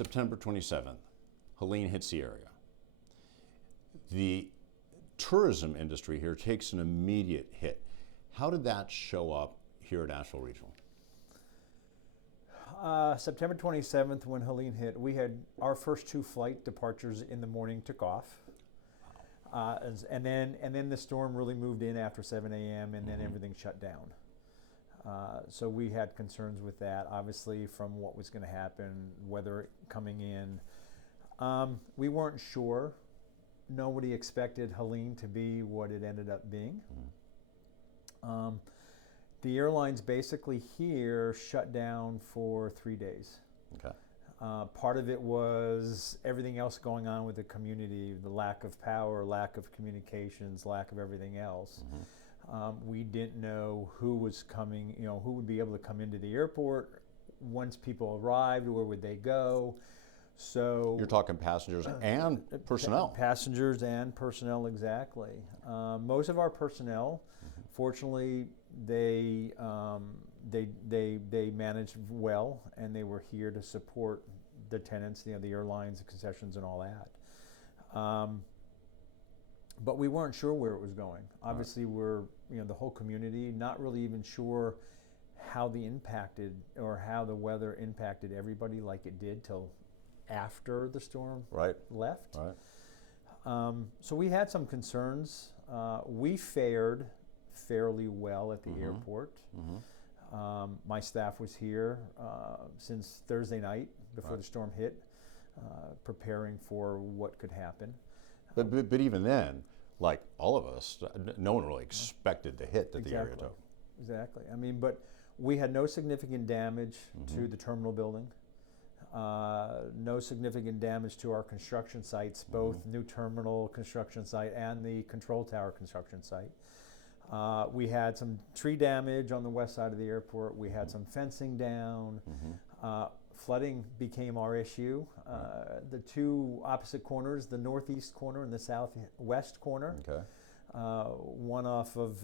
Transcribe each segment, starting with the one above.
September 27th, Helene hits the area. The tourism industry here takes an immediate hit. How did that show up here at Asheville Regional? September 27th, when Helene hit, we had our first 2 flight departures in the morning took off. And then the storm really moved in after 7 a.m. and then everything shut down. So we had concerns with that, obviously, from what was going to happen, weather coming in. We weren't sure. Nobody expected Helene to be what it ended up being. The airlines basically here shut down for 3 days. Okay. Part of it was everything else going on with the community, the lack of power, lack of communications, lack of everything else. We didn't know who was coming, who would be able to come into the airport. Once people arrived, where would they go? So you're talking passengers and personnel. Passengers and personnel, exactly. Most of our personnel, fortunately, they managed well, and they were here to support the tenants, the airlines, the concessions, and all that. But we weren't sure where it was going. Obviously, we're the whole community not really even sure how how the weather impacted everybody like it did till after the storm left. So we had some concerns. We fared fairly well at the airport. My staff was here since Thursday night before the storm hit, preparing for what could happen. But even then, like all of us, no one really expected the hit that the area took. Exactly. But we had no significant damage to the terminal building. No significant damage to our construction sites, both new terminal construction site and the control tower construction site. We had some tree damage on the west side of the airport. We had some fencing down. Flooding became our issue. The 2 opposite corners, the northeast corner and the southwest corner. Okay. One off of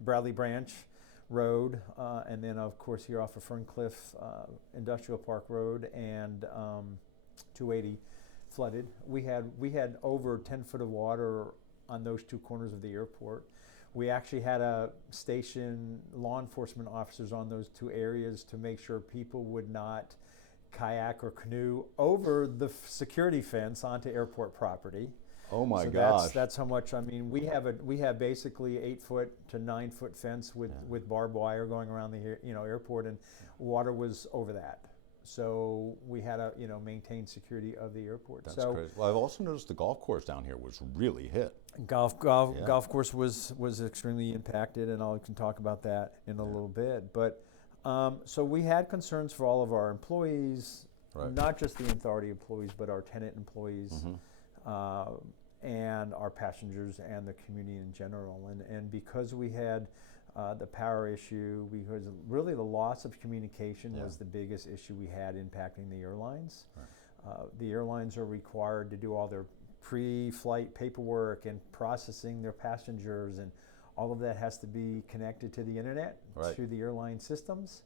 Bradley Branch Road, and then of course here off of Ferncliff Industrial Park Road and 280 flooded. We had over 10 foot of water on those 2 corners of the airport. We actually had a station law enforcement officers on those 2 areas to make sure people would not kayak or canoe over the security fence onto airport property. Oh my gosh! That's how much. We have basically 8 foot to 9 foot fence with barbed wire going around the airport, and water was over that. So we had to maintain security of the airport. That's crazy. Well, I've also noticed the golf course down here was really hit. Golf course was extremely impacted, and I can talk about that in a little bit. But so we had concerns for all of our employees, not just the authority employees, but our tenant employees. And our passengers and the community in general. And because we had the power issue, because really the loss of communication was the biggest issue we had impacting the airlines. The airlines are required to do all their pre-flight paperwork and processing their passengers, and all of that has to be connected to the internet, to the airline systems.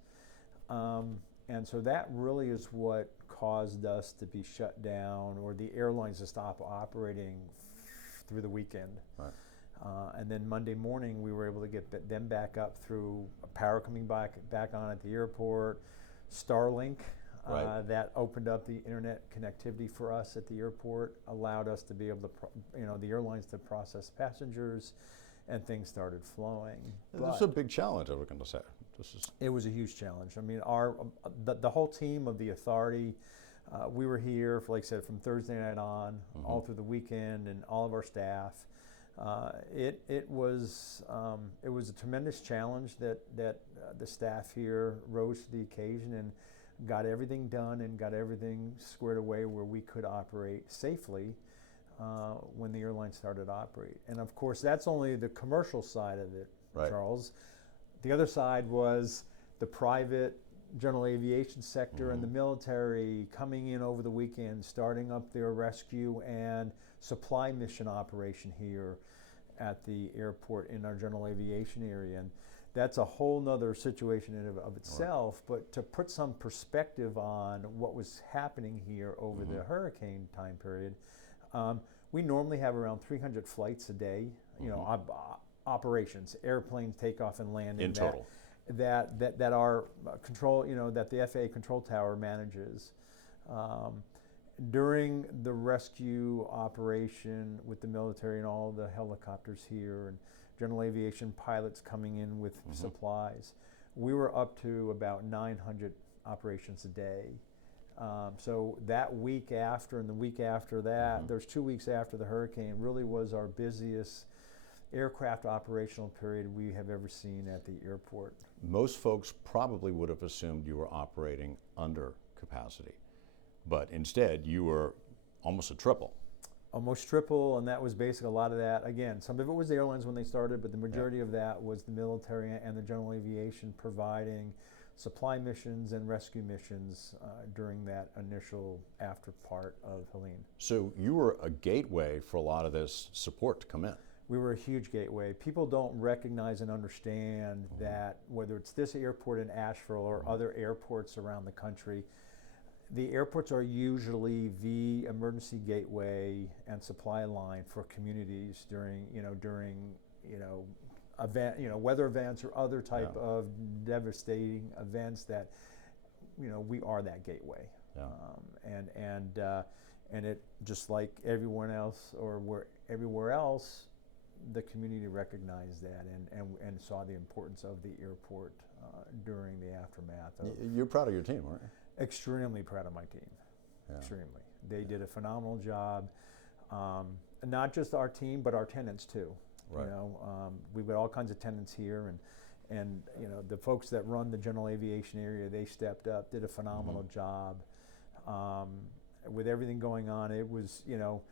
And so that really is what caused us to be shut down, or the airlines to stop operating through the weekend. And then Monday morning, we were able to get them back up through power coming back on at the airport, Starlink, that opened up the internet connectivity for us at the airport, allowed us to be able to, the airlines to process passengers, and things started flowing. This is a big challenge, I was going to say. It was a huge challenge. The whole team of the authority, we were here, like I said, from Thursday night on, all through the weekend, and all of our staff. It was a tremendous challenge that the staff here rose to the occasion and got everything done and got everything squared away where we could operate safely when the airline started to operate. And of course, that's only the commercial side of it, Charles. The other side was the private general aviation sector and the military coming in over the weekend, starting up their rescue and supply mission operation here at the airport in our general aviation area. And that's a whole nother situation in of itself. Right. But to put some perspective on what was happening here over the hurricane time period, we normally have around 300 flights a day, you know, operations, airplanes takeoff and landing. In total. That are control, you know, that the FAA control tower manages. During the rescue operation with the military and all the helicopters here and general aviation pilots coming in with supplies, we were up to about 900 operations a day. So that week after and the week after that, there's 2 weeks after the hurricane, really was our busiest aircraft operational period we have ever seen at the airport. Most folks probably would have assumed you were operating under capacity, but instead you were almost a triple. Almost triple, and that was basically a lot of that. Again, some of it was the airlines when they started, but the majority of that was the military and the general aviation providing supply missions and rescue missions during that initial after part of Helene. So you were a gateway for a lot of this support to come in. We were a huge gateway. People don't recognize and understand that whether it's this airport in Asheville or other airports around the country, the airports are usually the emergency gateway and supply line for communities during weather events or other type of devastating events that, you know, we are that gateway. And it, just like everyone else or everywhere else, the community recognized that and saw the importance of the airport during the aftermath. You're proud of your team, aren't you? Extremely proud of my team. Extremely. They did a phenomenal job. Not just our team, but our tenants too. Right. You know, we've got all kinds of tenants here, and you know, the folks that run the general aviation area, they stepped up, did a phenomenal job. With everything going on, it was, you know,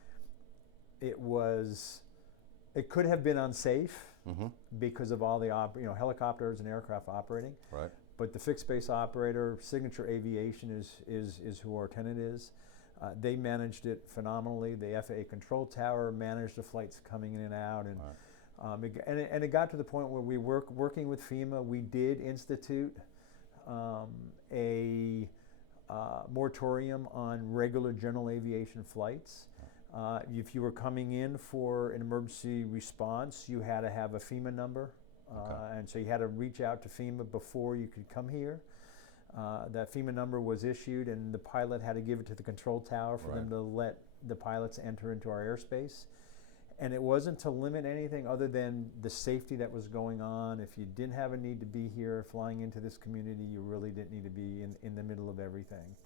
it could have been unsafe because of all the helicopters and aircraft operating. Right. But the fixed base operator, Signature Aviation, is who our tenant is. They managed it phenomenally. The FAA control tower managed the flights coming in and out, and it got to the point where we working with FEMA. We did institute a moratorium on regular general aviation flights. If you were coming in for an emergency response, you had to have a FEMA number. And so you had to reach out to FEMA before you could come here. That FEMA number was issued, and the pilot had to give it to the control tower for them to let the pilots enter into our airspace. And it wasn't to limit anything other than the safety that was going on. If you didn't have a need to be here flying into this community, you really didn't need to be in the middle of everything.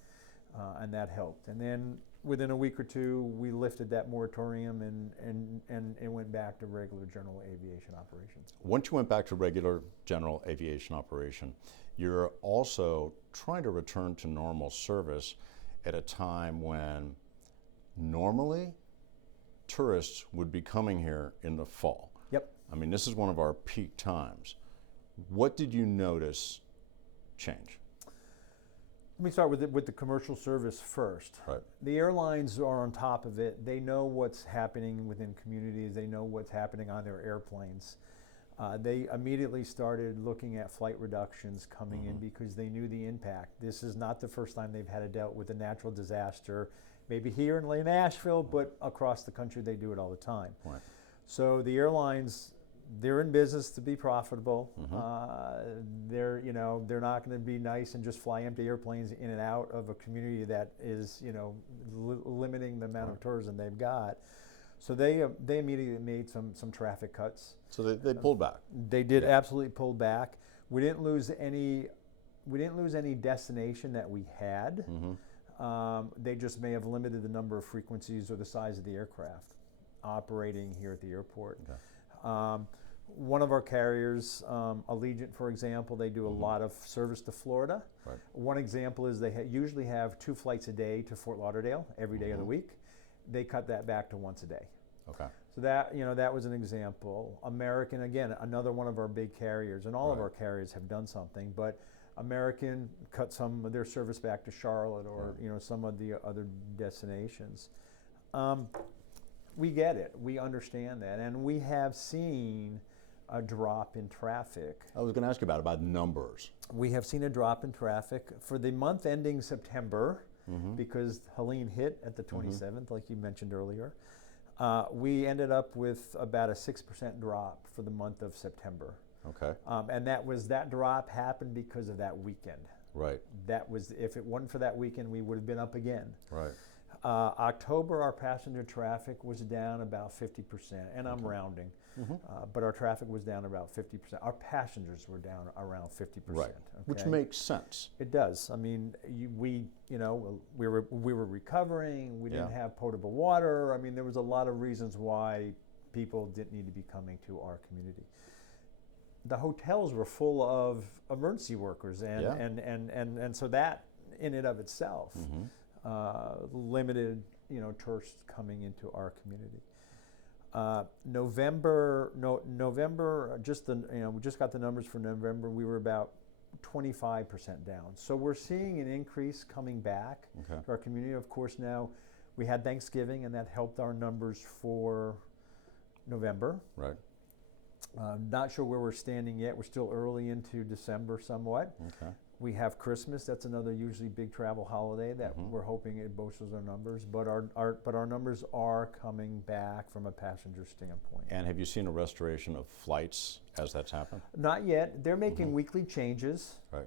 And that helped. And then within a week or two, we lifted that moratorium and went back to regular general aviation operations. Once you went back to regular general aviation operation, you're also trying to return to normal service at a time when normally tourists would be coming here in the fall. Yep. I mean, this is one of our peak times. What did you notice change? Let me start with the commercial service first. Right. The airlines are on top of it. They know what's happening within communities. They know what's happening on their airplanes. They immediately started looking at flight reductions coming in because they knew the impact. This is not the first time they've had to deal with a natural disaster, maybe here in Asheville, but across the country they do it all the time. Right. So the airlines, they're in business to be profitable. They're not going to be nice and just fly empty airplanes in and out of a community that is, you know, limiting the amount of tourism they've got. So they immediately made some traffic cuts. So they pulled back. They did absolutely pull back. We didn't lose any destination that we had. They just may have limited the number of frequencies or the size of the aircraft operating here at the airport. Okay. One of our carriers, Allegiant, for example, they do a lot of service to Florida. Right. One example is they usually have 2 flights a day to Fort Lauderdale every day of the week. They cut that back to once a day. Okay. So that was an example. American, again, another one of our big carriers, and all of our carriers have done something, but American cut some of their service back to Charlotte or some of the other destinations. We get it. We understand that, and we have seen a drop in traffic. I was going to ask you about numbers. We have seen a drop in traffic for the month ending September, because Helene hit at the 27th, like you mentioned earlier. We ended up with about a 6% drop for the month of September. Okay. And that drop happened because of that weekend. Right. That was, if it wasn't for that weekend, we would have been up again. Right. October, our passenger traffic was down about 50%, and I'm rounding, but our traffic was down about 50%. Our passengers were down around 50%. Right. Okay? Which makes sense. It does. I mean, we were recovering. We didn't have potable water. I mean, there was a lot of reasons why people didn't need to be coming to our community. The hotels were full of emergency workers, and so that in and of itself limited tourists coming into our community. November, we just got the numbers for November. We were about 25% down. So we're seeing an increase coming back to our community. Of course, now we had Thanksgiving, and that helped our numbers for November. Right. Not sure where we're standing yet. We're still early into December somewhat. Okay. We have Christmas. That's another usually big travel holiday that we're hoping it boosts our numbers. But our numbers are coming back from a passenger standpoint. And have you seen a restoration of flights as that's happened? Not yet. They're making weekly changes. Right.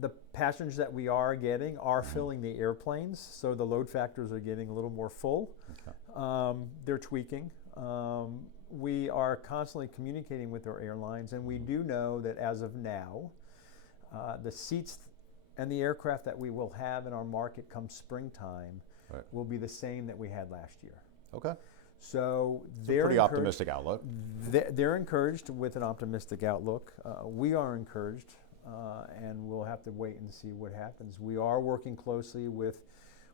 The passengers that we are getting are filling the airplanes, so the load factors are getting a little more full. Okay. They're tweaking. We are constantly communicating with our airlines, and we do know that as of now, the seats and the aircraft that we will have in our market come springtime will be the same that we had last year. Okay. So they're pretty optimistic outlook. They're encouraged with an optimistic outlook. We are encouraged, and we'll have to wait and see what happens. We are working closely with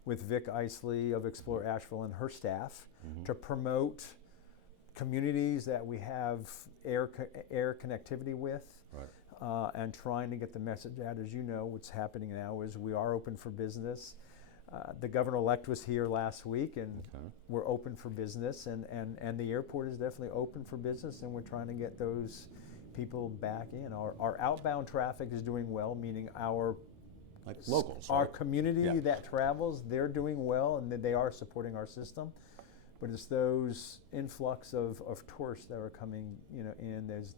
Vic Isley of Explore Asheville and her staff to promote communities that we have air connectivity with, and trying to get the message out. As you know, what's happening now is we are open for business. The governor-elect was here last week, and we're open for business, and the airport is definitely open for business, and we're trying to get those people back in. Our outbound traffic is doing well, meaning our locals, our community that travels, they're doing well, and they are supporting our system. But it's those influx of tourists that are coming, in is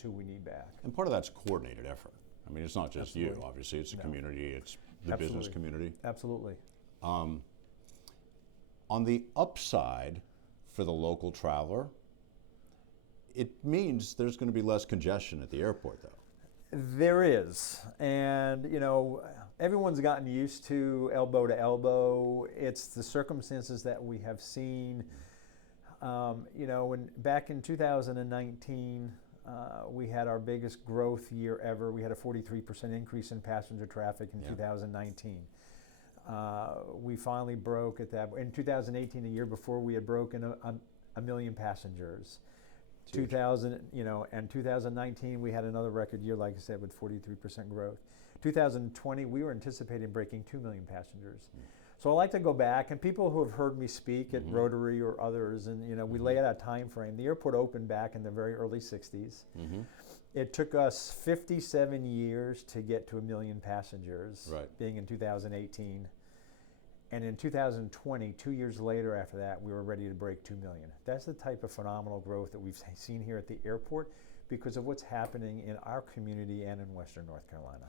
who we need back. And part of that's coordinated effort. I mean, it's not just you, obviously. It's the community. It's the business community. Absolutely. On the upside, for the local traveler, it means there's going to be less congestion at the airport, though. There is, and everyone's gotten used to elbow to elbow. It's the circumstances that we have seen. When back in 2019, we had our biggest growth year ever. We had a 43% increase in passenger traffic in 2019. We finally broke at that. In 2018, a year before, we had broken a million passengers. 2019, we had another record year, like I said, with 43% growth. 2020, we were anticipating breaking 2 million passengers. So I like to go back, and people who have heard me speak at Rotary or others, and we lay out a time frame. The airport opened back in the very early 60s. It took us 57 years to get to 1 million passengers, being in 2018. And in 2020, 2 years later after that, we were ready to break 2 million. That's the type of phenomenal growth that we've seen here at the airport because of what's happening in our community and in Western North Carolina.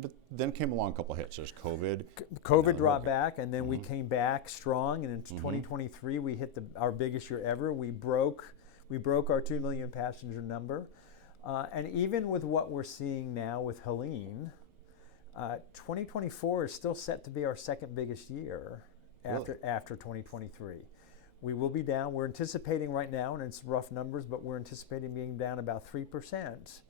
But then came along a couple of hits. There's COVID. COVID dropped back, and then we came back strong. And in 2023, we hit our biggest year ever. We broke our 2 million passenger number. And even with what we're seeing now with Helene, 2024 is still set to be our second biggest year after 2023. We will be down. We're anticipating right now, and it's rough numbers, but we're anticipating being down about 3%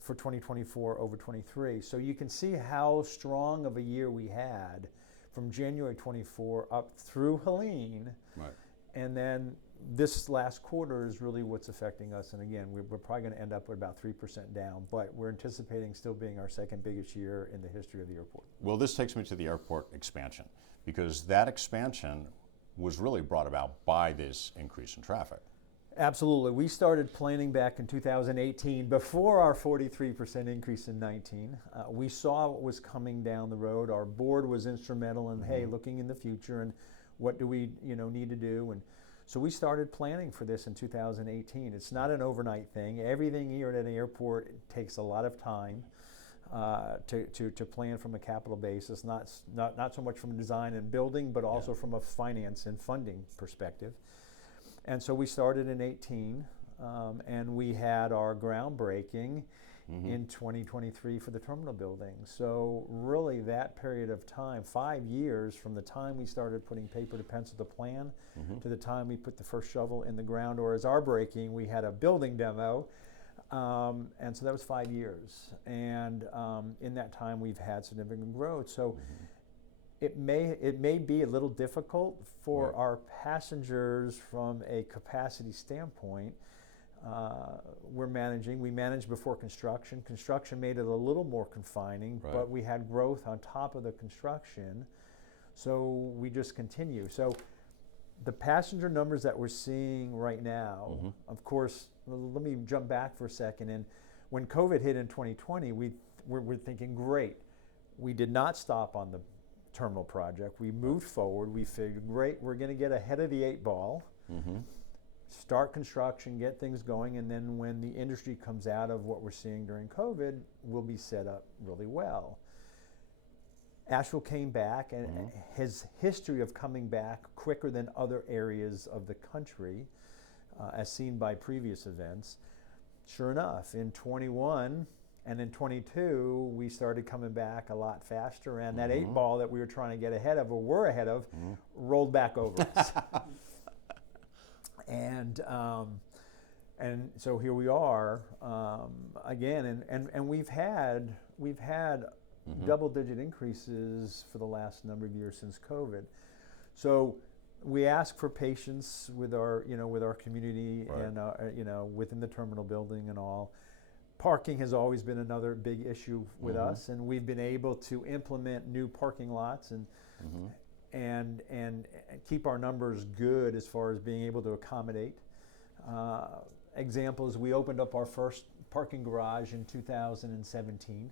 for 2024 over 23. So you can see how strong of a year we had from January 24 up through Helene. And then this last quarter is really what's affecting us. And again, we're probably going to end up with about 3% down, but we're anticipating still being our second biggest year in the history of the airport. Well, this takes me to the airport expansion, because that expansion was really brought about by this increase in traffic. Absolutely. We started planning back in 2018 before our 43% increase in 19. We saw what was coming down the road. Our board was instrumental in, hey, looking in the future and what do we need to do. And so we started planning for this in 2018. It's not an overnight thing. Everything here at an airport takes a lot of time to plan from a capital basis, not so much from design and building, but also from a finance and funding perspective. And so we started in 18, and we had our groundbreaking in 2023 for the terminal building. So really that period of time, 5 years from the time we started putting paper to pencil to plan to the time we put the first shovel in the ground, or as our breaking, we had a building demo. And so that was 5 years. And in that time, we've had significant growth. So it may be a little difficult for our passengers from a capacity standpoint. We managed before construction. Construction made it a little more confining, but we had growth on top of the construction. So we just continue. So the passenger numbers that we're seeing right now, of course, let me jump back for a second. And when COVID hit in 2020, we're thinking, great. We did not stop on the terminal project. We moved forward. We figured, great, we're going to get ahead of the 8 ball, start construction, get things going, and then when the industry comes out of what we're seeing during COVID, we'll be set up really well. Asheville came back, and his history of coming back quicker than other areas of the country, as seen by previous events. Sure enough, in 21 and in 22, we started coming back a lot faster, and that 8 ball that we were trying to get ahead of, or were ahead of, rolled back over us. And so here we are again, and we've had double-digit increases for the last number of years since COVID. So we ask for patience with our community and within the terminal building and all. Parking has always been another big issue with us, and we've been able to implement new parking lots and keep our numbers good as far as being able to accommodate. Examples: we opened up our first parking garage in 2017.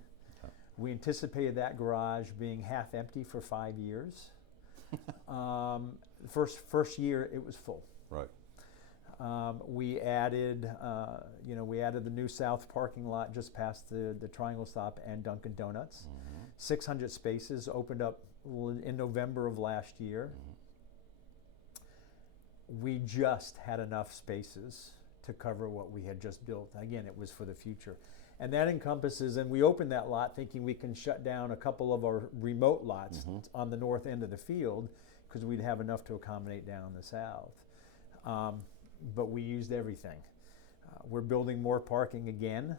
We anticipated that garage being half empty for 5 years. First year it was full. Right. We added the new south parking lot just past the Triangle Stop and Dunkin' Donuts. 600 spaces opened up in November of last year. We just had enough spaces to cover what we had just built. Again, it was for the future. And that encompasses, and we opened that lot thinking we can shut down a couple of our remote lots on the north end of the field because we'd have enough to accommodate down the south. But we used everything. We're building more parking again.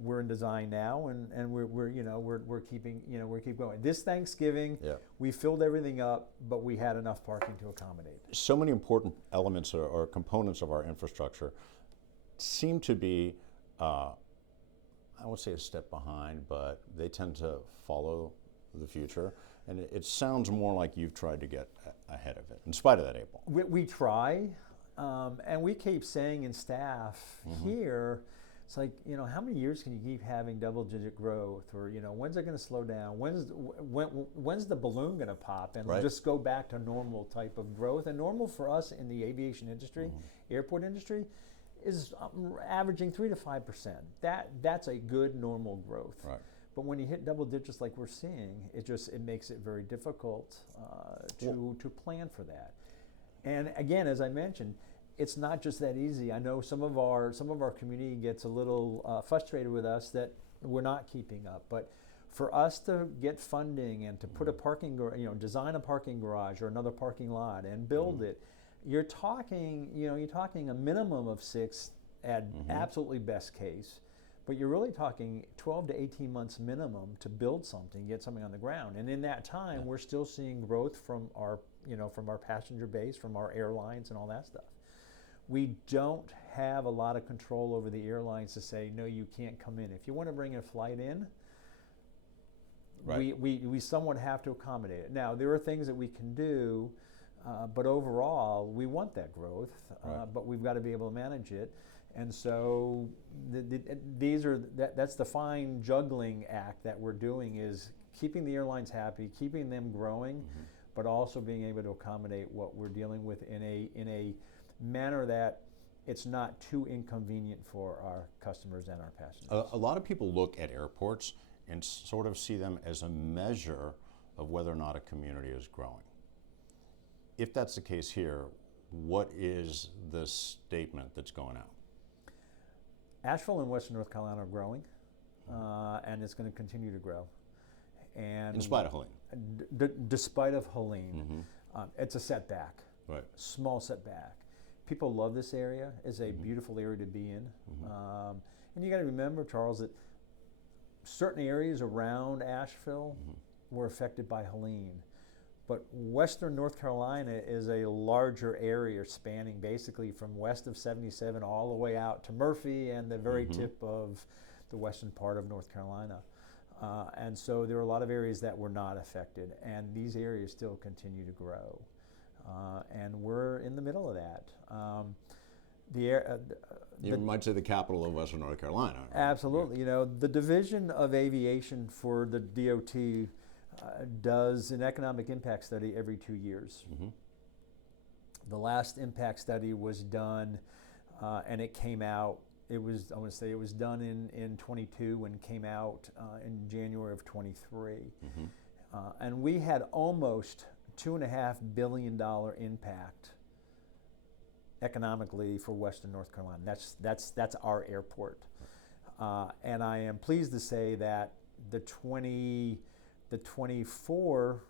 We're in design now, and we're keeping going. This Thanksgiving, we filled everything up, but we had enough parking to accommodate. So many important elements or components of our infrastructure seem to be, I won't say a step behind, but they tend to follow the future. And it sounds more like you've tried to get ahead of it, in spite of that 8 ball. We try, and we keep saying in staff here, it's like, how many years can you keep having double-digit growth? Or, when's it going to slow down? When's the balloon going to pop and just go back to normal type of growth? And normal for us in the aviation industry, airport industry, is averaging 3 to 5%. That's a good normal growth. Right. But when you hit double digits like we're seeing, it makes it very difficult to plan for that. And again, as I mentioned, it's not just that easy. I know some of our community gets a little frustrated with us that we're not keeping up. But for us to get funding and to put a design a parking garage or another parking lot and build it, you're talking a minimum of 6 at absolutely best case. But you're really talking 12 to 18 months minimum to build something, get something on the ground. And in that time, we're still seeing growth from our passenger base, from our airlines and all that stuff. We don't have a lot of control over the airlines to say, no, you can't come in. If you want to bring a flight in, we somewhat have to accommodate it. Now, there are things that we can do But overall, we want that growth, but we've got to be able to manage it. And so that's the fine juggling act that we're doing, is keeping the airlines happy, keeping them growing, but also being able to accommodate what we're dealing with in a manner that it's not too inconvenient for our customers and our passengers. A lot of people look at airports and sort of see them as a measure of whether or not a community is growing. If that's the case here, what is the statement that's going out? Asheville and Western North Carolina are growing, and it's going to continue to grow. And in spite of Helene? Despite of Helene. It's a setback, right? Small setback. People love this area. It's a beautiful area to be in. And you got to remember, Charles, that certain areas around Asheville were affected by Helene. But Western North Carolina is a larger area, spanning basically from west of 77 all the way out to Murphy and the very tip of the western part of North Carolina. And so there are a lot of areas that were not affected, and these areas still continue to grow. And we're in the middle of that. You might say the capital of Western North Carolina. Right? Absolutely. Yeah. You know, the Division of Aviation for the DOT does an economic impact study every 2 years. The last impact study was done, and it came out. It was, I want to say, it was done in 22 and came out in January of 23. And we had almost $2.5 billion impact economically for Western North Carolina. That's our airport. And I am pleased to say that the 24,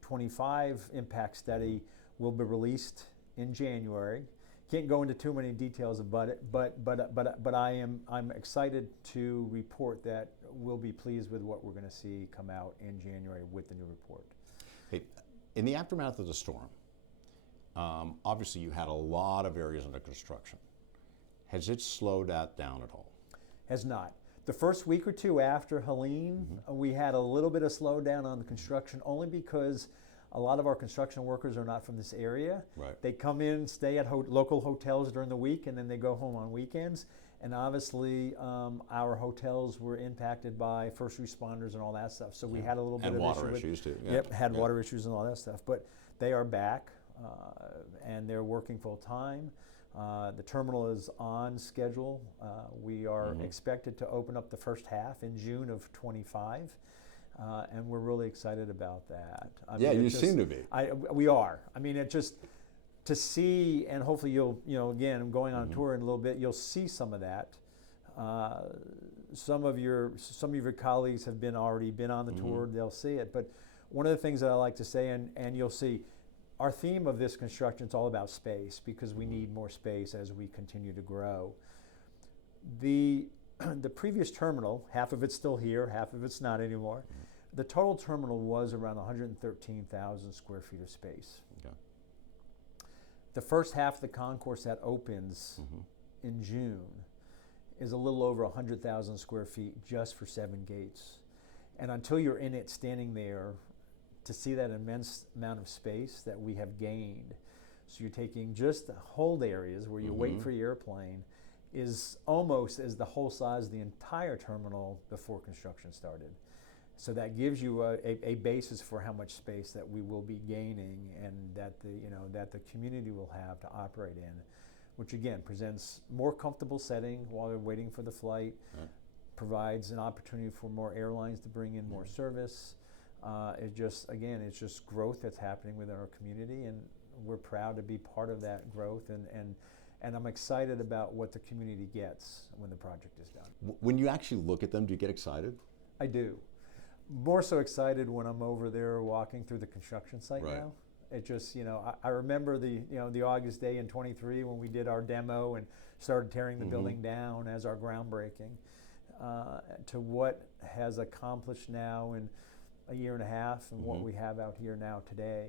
25 impact study will be released in January. Can't go into too many details about it, but I'm excited to report that we'll be pleased with what we're going to see come out in January with the new report. Hey, in the aftermath of the storm, obviously you had a lot of areas under construction. Has it slowed that down at all? Has not. The first week or two after Helene, we had a little bit of slowdown on the construction, only because a lot of our construction workers are not from this area. Right. They come in, stay at local hotels during the week, and then they go home on weekends. And obviously, our hotels were impacted by first responders and all that stuff. So we had a little bit of water issues too. Yeah. Yep, had water issues and all that stuff. But they are back, and they're working full time. The terminal is on schedule. We are expected to open up the first half in June of 25, and we're really excited about that. I mean, you seem to be. We are. I mean, it just to see, and hopefully you'll, again, I'm going on tour in a little bit. You'll see some of that. Some of your colleagues have already been on the tour. They'll see it. But one of the things that I like to say, and you'll see. Our theme of this construction is all about space, because we need more space as we continue to grow. The previous terminal, half of it's still here, half of it's not anymore. The total terminal was around 113,000 square feet of space. Okay. The first half of the concourse that opens in June is a little over 100,000 square feet just for 7 gates. And until you're in it, standing there, to see that immense amount of space that we have gained. So you're taking just the hold areas where you wait for your airplane is almost as the whole size of the entire terminal before construction started. So that gives you a basis for how much space that we will be gaining, and that the community will have to operate in, which again presents more comfortable setting while they're waiting for the flight, provides an opportunity for more airlines to bring in more service. It's just growth that's happening within our community, and we're proud to be part of that growth, and I'm excited about what the community gets when the project is done. When you actually look at them, do you get excited? I do. More so excited when I'm over there walking through the construction site now. It just, I remember the August day in 23 when we did our demo and started tearing the building down as our groundbreaking, to what has accomplished now in a year and a half, and what we have out here now today.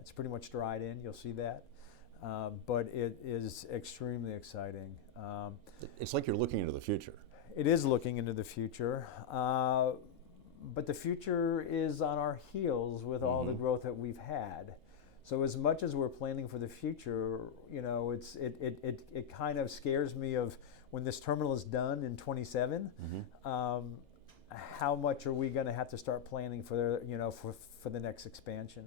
It's pretty much dried in, you'll see that. But it is extremely exciting. It's like you're looking into the future. It is looking into the future. But the future is on our heels with all the growth that we've had. So as much as we're planning for the future, it kind of scares me of when this terminal is done in 27. How much are we going to have to start planning for the next expansion?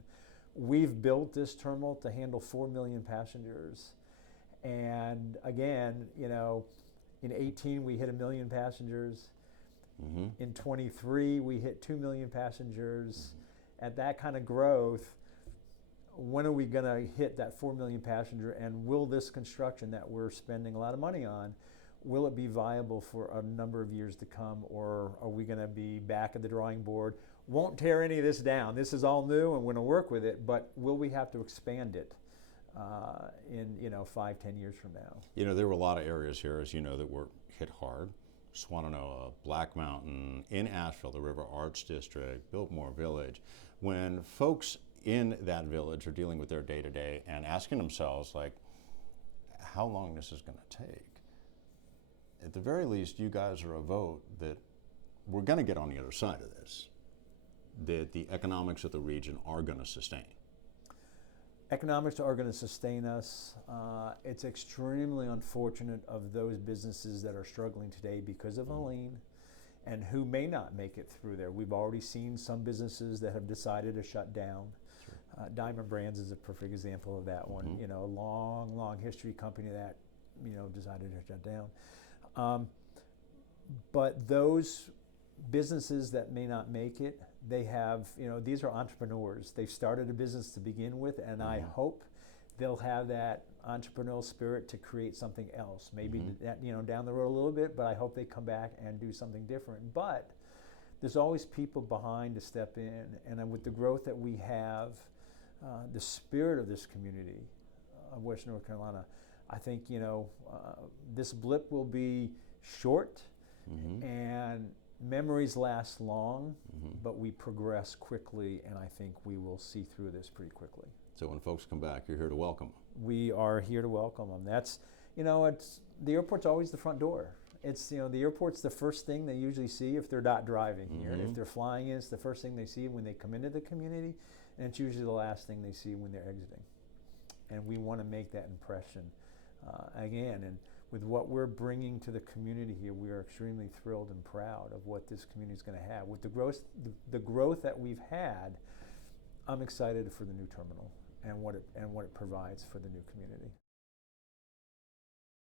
We've built this terminal to handle 4 million passengers, and again, in 18 we hit 1 million passengers. In 23 we hit 2 million passengers. At that kind of growth, when are we going to hit that 4 million passenger, and will this construction that we're spending a lot of money on, will it be viable for a number of years to come, or are we going to be back at the drawing board? Won't tear any of this down. This is all new and we're going to work with it, but will we have to expand it in 5-10 years from now? There were a lot of areas here, as you know, that were hit hard. Swannanoa, Black Mountain, in Asheville, the River Arch District, Biltmore Village. When folks in that village are dealing with their day-to-day and asking themselves, like, how long this is going to take, at the very least, you guys are a vote that we're going to get on the other side of this, that the economics of the region are going to sustain. Economics are going to sustain us. It's extremely unfortunate of those businesses that are struggling today because of Helene and who may not make it through there. We've already seen some businesses that have decided to shut down. Sure. Diamond Brands is a perfect example of that one. A long history company that decided to shut down. But those businesses that may not make it, they have, these are entrepreneurs. They've started a business to begin with, and I hope they'll have that entrepreneurial spirit to create something else. Maybe down the road a little bit, but I hope they come back and do something different. But there's always people behind to step in, and with the growth that we have, the spirit of this community of Western North Carolina, I think this blip will be short, and memories last long, but we progress quickly, and I think we will see through this pretty quickly. So when folks come back, you're here to welcome them. We are here to welcome them. That's, it's the airport's always the front door. It's, the airport's the first thing they usually see if they're not driving here. If they're flying in, it's the first thing they see when they come into the community, and it's usually the last thing they see when they're exiting. And we want to make that impression again. And with what we're bringing to the community here, we are extremely thrilled and proud of what this community is going to have. With the growth that we've had, I'm excited for the new terminal and what it provides for the new community.